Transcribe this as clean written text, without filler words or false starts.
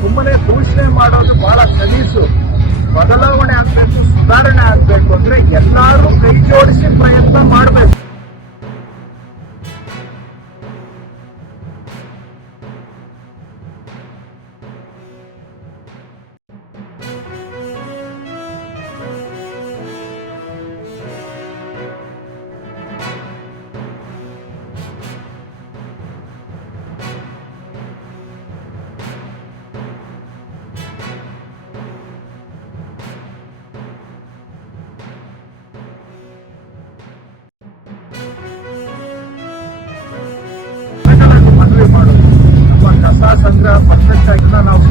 ಸುಮ್ಮನೆ ದೂಷಣೆ ಮಾಡೋದು ಬಹಳ ಸಲೀಸು. ಬದಲಾವಣೆ ಆಗ್ಬೇಕು, ಸುಧಾರಣೆ ಆಗ್ಬೇಕು ಅಂದ್ರೆ ಎಲ್ಲರೂ ಕೈ ಜೋಡಿಸಿ ಪ್ರಯತ್ನ ಮಾಡಬೇಕು. ಮನವಿ ಮಾಡೋದು, ನಮ್ಮ ಕಸ ಸಂಗ್ರಹ ಪರ್ಫೆಕ್ಟ್ ಆಗಿ ನಾವು